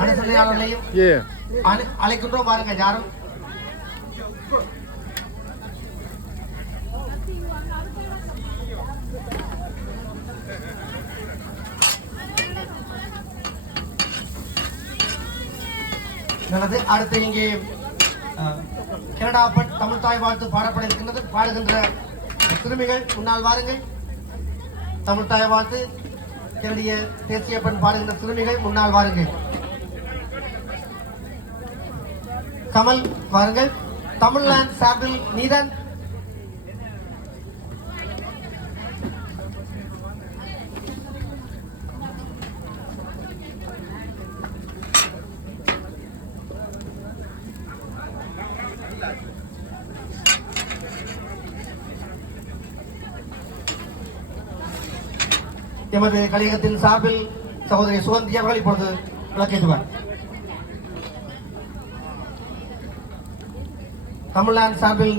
அனுசரணையாளர்களையும் அழைக்கின்றோம் பாருங்க யாரும். நல்லது. அடுத்து இங்கே கனடா பெண் தமிழ் தாய் வாழ்த்து பாடப்பட இருக்கின்றது. பாடுகின்ற சிறுமிகள் முன்னால் வாருங்கள். தமிழ் தாய் வாழ்த்து கனடிய தேசிய பெண் பாடுகின்ற சிறுமிகள் முன்னால் வாருங்கள். கமல் வாருங்கள். தமிழ்லாந்து சார்பில் நீதன், எமது கலையகத்தின் சார்பில் சகோதரி சுகந்தி அவர்கள் இப்பொழுது விளக்கேற்றுவார். தமிழ்நாடு சார்பில்